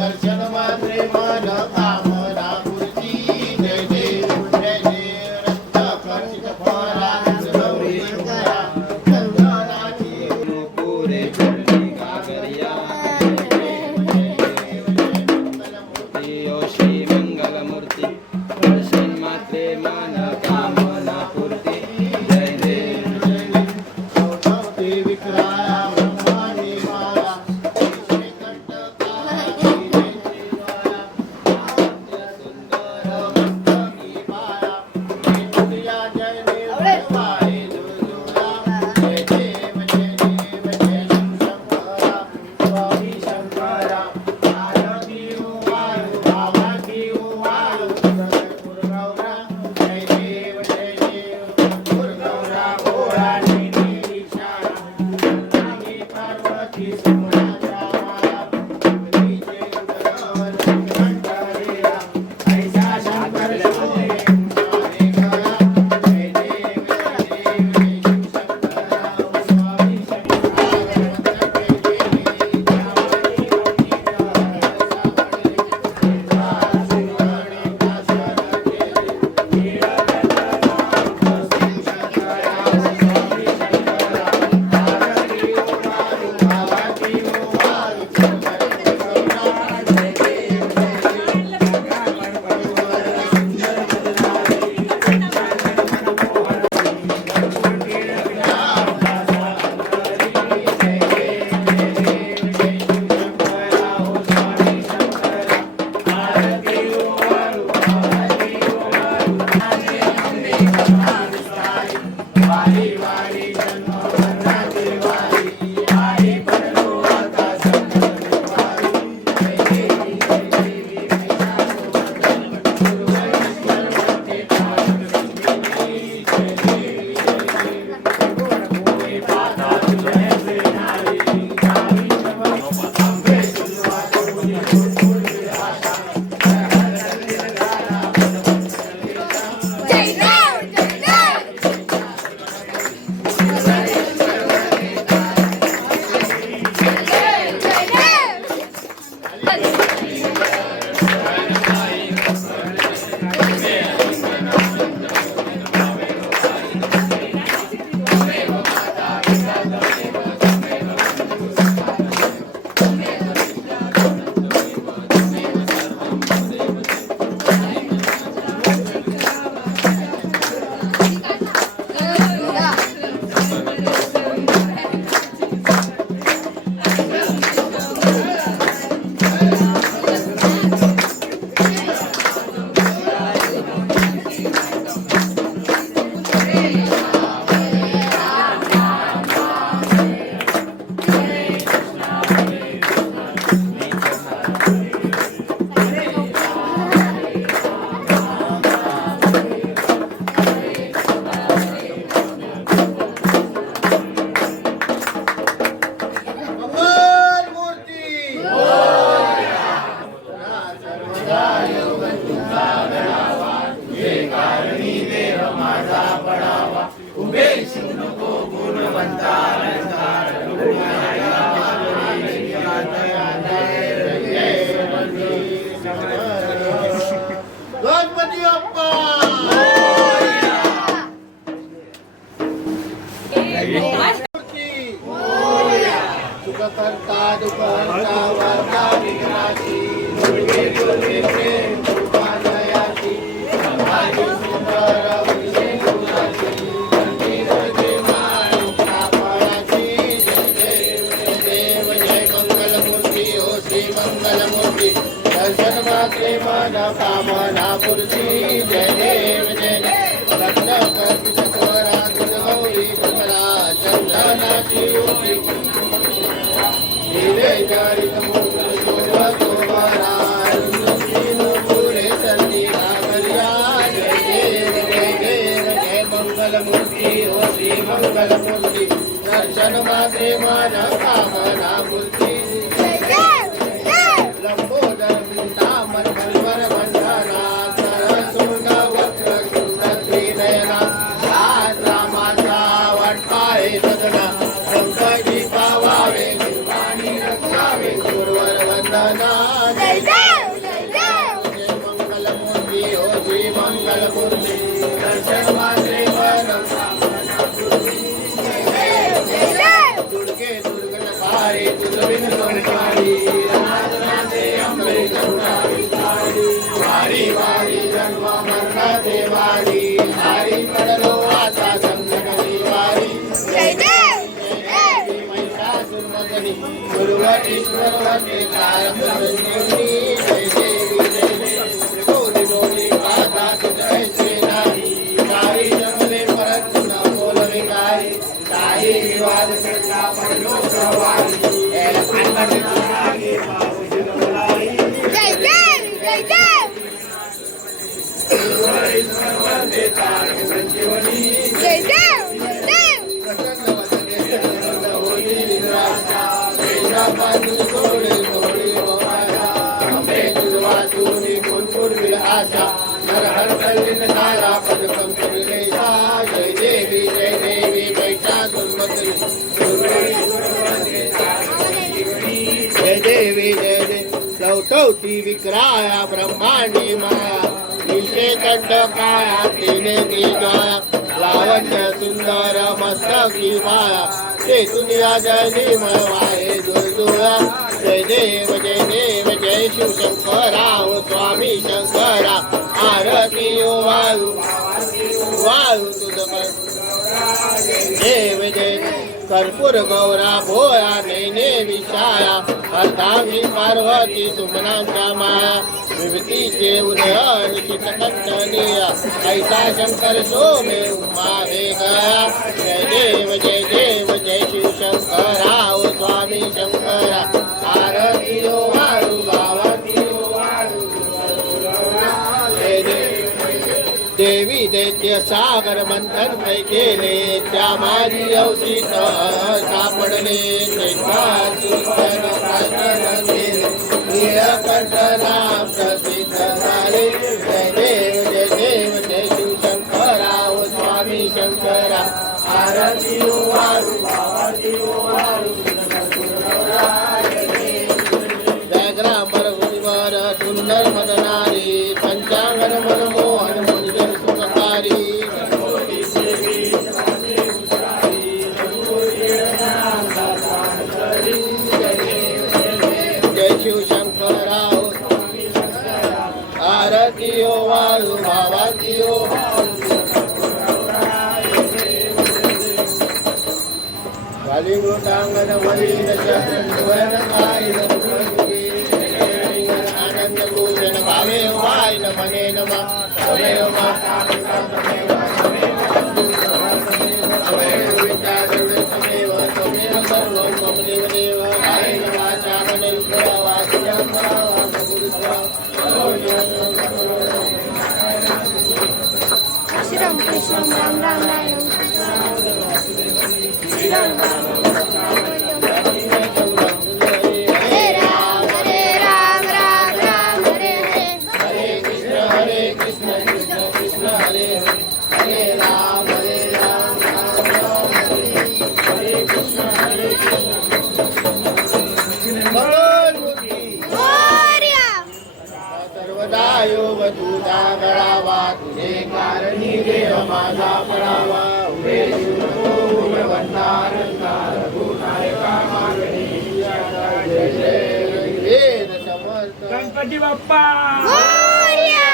दर्शन मात्रे मन कामना पूर्ती जय देव रक्त कर्षित फळा गौरी शंकरा चंदनाची पुरे चरणी गागरिया श्री मंगलमूर्ती दर्शन मात्रे मन कामना पूर्ती जय देव विक्राया ब्रह्माणी माया गणपती बाप्पा सुखकर्ता दुःखहर्ता वार्ता विघ्नाची दुर्गे दुर्गे प्रेम कृपालयाची संभाजी सुंदर विशेषुराची गणपती माळुकापळाची जय देव जय मंगलमूर्ती ओ श्री मंगलमूर्ती दर्शन मात्रे मन कामना पूर्ती जय देव रत्न कर्षित फळा गौरी शंकरा चंदनाची ओटी मंगलमूर्ती दर्शन मात्रे मन कामना मूर्ती लंबोदर तामर बलवर वंदना सरसुंड वक्र सुंदर नयना रामाचा वाटपाय सदना पंकजी पावावे निर्वाणी रक्षावे गुरुवर वंदना तुझविन संसारी राजनाथे अंबे करुणा विस्तारी वारी वारी जन्म मरणाचे वारी हरी पडलो आता संकटली वारी जय देव महिषासुरमर्दिनी दुर्गेश्वर वंदे तारकमणी जय देवी जय देवी बोली बोली गाता जय श्री नारी सारी जगले परत न बोलवे काही काही विवाद करता पडलो प्रवाही एला पानपट लागे पाऊस डोलाई जय देव जय देव दुर्गेश्वर वंदे तारक संजीवनी जय देव जय देव प्रसन्न वदने प्रसन्न होई निराशा देशापासून सोडे सोडे मोहारा अंबे तुझवा तुझी कुलकुल विलासा हर हर कल्लिन तारा पदकम सुरेशा जय देवी बैठा दुर्मतरी जय देवी जय देवी लवटवती विक्राया ब्रह्मांडी माया विषय कंठ काया तिने दिगाया लावण्य सुंदर मस्तकी माया ते दुनिया जय वाहे दुर्दुळा जय देव जय शिव शंकरा ओ स्वामी शंकरा आरती ओ वायू वायू तुझ देव जय कर्पूर गौरा भोया नेने विषाया अर्धांगी पार्वती सुमनांच्या माया विभूतीचे उदय निशितकंठनीय ऐसा शंकर सोमे उमा गया जय देव जय शिव शंकरा ओ स्वामी शंकरा आरती ओ वाळू गावाती ओ वाळू जय देव देवी दैत्य सागर मंथन कै केले त्या माझी अवशीत सापडले नीलकंठ नाम प्रसिद्ध झाले जय देव जय शिव शंकरा ओ स्वामी शंकरा आरती ओ वाळू आरती ओ वाळू व्याघ्रांबर गुरुवर सुंदर मदनारी पंचांगर मनमोहन मुनिजन सुखकारी जय शिव शंकरा आरती ओ वाळू भावाती ओ काली मृतांगन वरील चरण आनंद पूजन भावे वाय नमने नमः तमेव माता पिता तमेव तमेव सर्वं मम देव देव कायेन वाचा मनसेन वाक्यं श्रीराम कृष्ण राम राम राम श्रीराम हरे राम राम राम हरे हरे हरे कृष्ण कृष्ण कृष्ण हरे हरे हरे राम राम राम हरे कृष्ण मोरया सर्वदा योग तुझा गळावा तुझे कारणी देह माझा पडावा उभे गणपती बाप्पा मोरया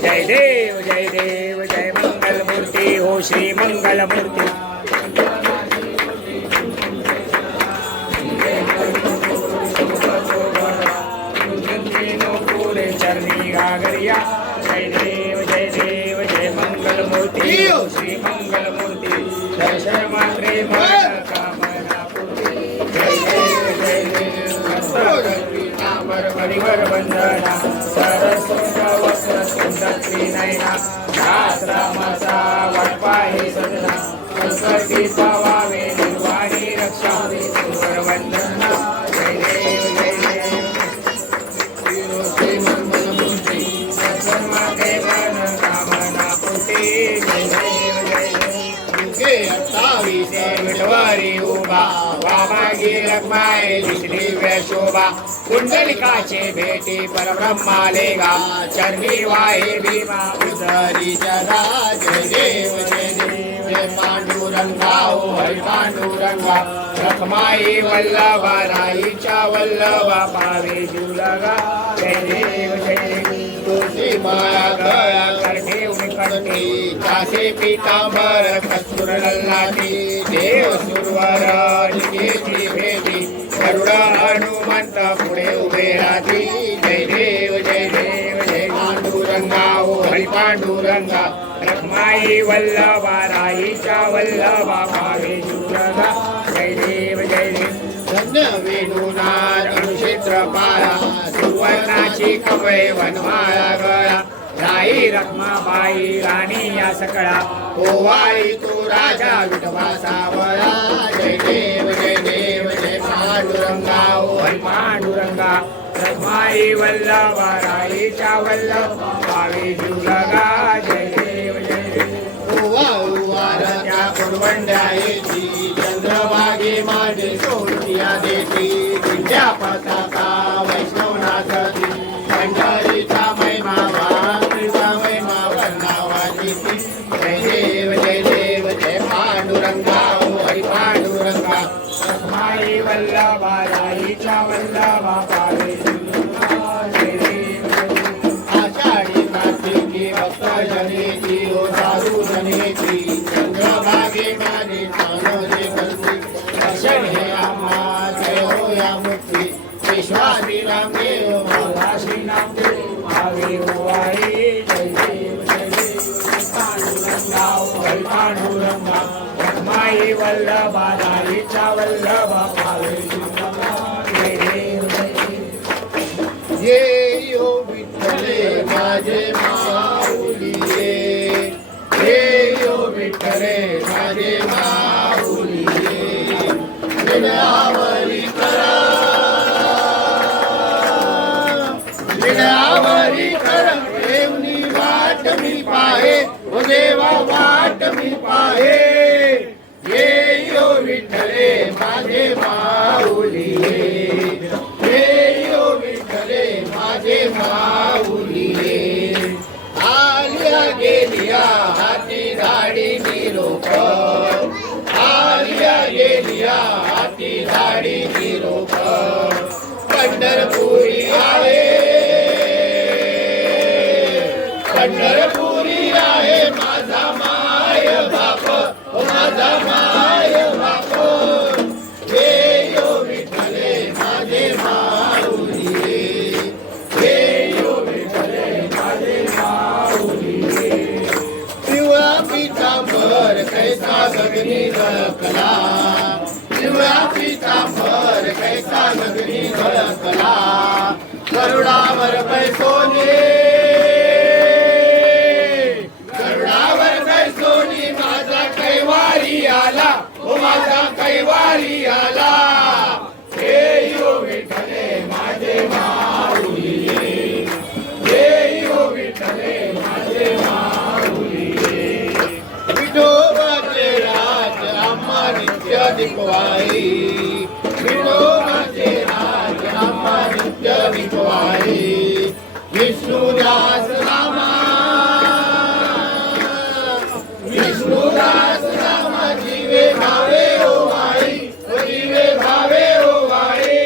जय देव जय मंगल मूर्ती हो श्री मंगल मूर्ती चरणी गागरिया जय देव जय मंगल मूर्ती हो श्री मंगल मूर्ती दर्शन मात्रे मन कामना पूर्ती जय देव परिवर बंधना सरस्वत वस्त्र सुंदरी नयना शास्त्रामाचा वाटपाही सदना संकटी पावावे निर्वाणी रक्षावे सुंदर वंदना जय देव वरी उभा वामागी रखमाये दिसली शोभा कुंडलिकाचे भेटी परब्रह्माले गा चरणी वाहे भीमा हरी जगा जय देव जय देव जय पांडुरंगा ओ हरी पांडुरंगा रखमाई वल्लभा राईच्या वल्लभा पावे जुलगा जय देव जय देव तुळशी माया गळा करते उनिकंठी कासे पीतांबर कस्तुर लल्लाटी देव सुरवर निकेची भेटी गरुड हनुमंत पुढे उभे राहती जय देव जय पांडुरंगा ओ हरी पांडुरंगा रखमाई वल्लभा राईच्या वल्लभा पावे जुलगा जय देव जय देव धन्य वेणुनाद अनुक्षेत्र पाया सुवर्णाची कवय वनमाळा गळा राई रखमाबाई राणी या सकळा ओवाळी तू राजा विठवा सावळा जय देव जय पांडुरंगा ओ हरी पांडुरंगा रखमाई वल्लभा राईच्या वल्लभा पावे जुलगा जय देव जय देव वारच्या पुरवंड्या येती चंद्रभागे माझे सोडूया देती विद्या पताका वैष्णवनाथी पंढरीचा महिमा वाचा महिमा वर्णावाची जय देव जय पांडुरंगा ओ हरी पांडुरंगा रखमाई वल्लभा राईच्या वल्लभा पावे जुलगा जय देव जय देव आषाढी कार्तिकी भक्त जनेची ओ साधू जनेची चंद्रभागे माझे चांगले करती दर्शन हे आम्हा जय हो या मुक्ती विश्वासीराम देव माता श्री नामदेव भावे ओवाळी जय देव जय देव पांडुरंगा ओ हरी पांडुरंगा रखमाई वल्लभा राईच्या वल्लभा पावे जुलगा जय देव जय देव ये यो विठ्ठले माझे माऊली ये यो विठ्ठले माझे माऊली विड्यावरी करा विड्यावरी कर प्रेमनी वाट मी पाहे ओ देवा वाट मी पाहे ये यो विठ्ठले माझे माऊली ये यो विठ्ठले माझे माऊली आलिया गेलिया हाती गाडी निरोप आलिया गेलिया हाती गाडी निरोप पंढरपुरी आहे पंढरपुरी आहे माझा माय बाप ओ माझा माय बाप हे यो विठ्ठले माझे माऊली हे यो विठ्ठले माझे माऊली पिवळा पितांबर कैसा गगनी झळकला पिवळा पितांबर कैसा गगनी झळकला गरुडावर बैसोने गरुडावर बैसोनी माझा कैवारी आला ओ माझा कैवारी आला हे यो विठ्ठले माझे माऊली हे यो विठ्ठले माझे माऊली विठोबाचे राज आम्हा नित्य दिपवाई विठोबाचे राज आम्हा नित्य दिपवाई विष्णुदास रामा विष्णुदास रामा जीवे भावे ओ आई जीवे भावे ओ आई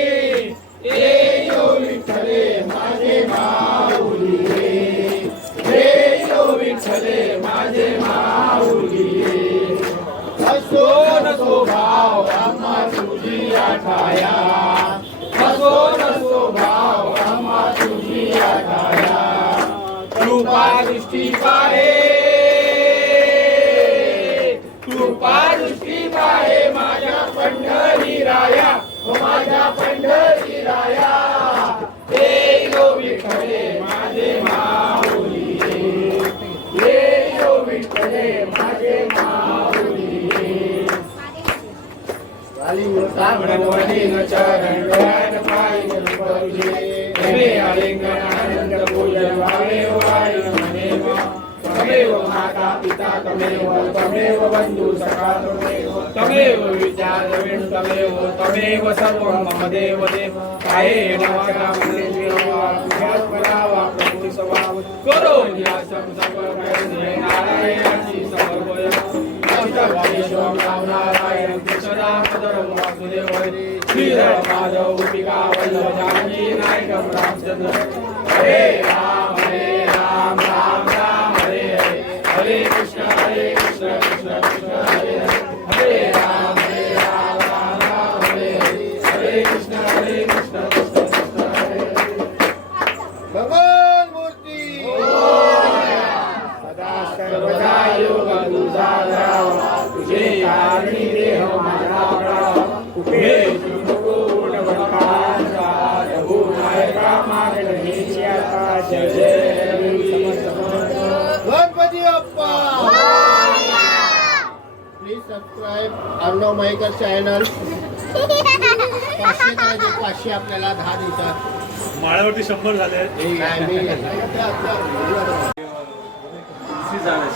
हे यो विठ्ठले माझे माऊली हे यो विठ्ठले माझे माऊली असो नसो भाव आम्हा तुझी आठाया असो नसो भाव आम्हा तुझी आठाया कृपा दृष्टी पाहे कृपा दृष्टी पाहे माझ्या पंढरी राया ओ माझ्या पंढरी राया हे यो विठ्ठले माझे माऊली हे यो विठ्ठले माझे माऊली चरण डोळ्यात पाय तुझे आलिंगन आनंद पूजन भावे वाई मने मा माता पिता तमेव बंधु सखा तमेव विद्या तमेव तमेव सर्वं मम देव देव कायेन वाचा मनसेन्द्रियर्वा वा प्रकृति स्वभाव करोमि सर्वं नारायणाची समर्पयामि विश्वं राम नारायण कृष्णदामोदरं वासुदेवं श्रीधर माधव गोपिका वल्लभ जानकी नायकं रामचंद्र हरे राम राम राम हरे हरे हरे कृष्ण कृष्ण कृष्ण हरे हरे हरे राम राम राम हरे हरे हरे कृष्ण कृष्ण कृष्ण हरे हरे भगवान मूर्ती सदा सर्वदा योग तुझा तुझे आरणी देह माझा प्राण कुठे चिंतून वनकांचा प्रभू नायका मागणीची आता जय जय समर्थ Ganpati Bappa please subscribe Arnav Mayekar channel 500 करायचे 500 आपल्याला 10 दिवसात माळ्यावरती 100 झाले नाही मी झालं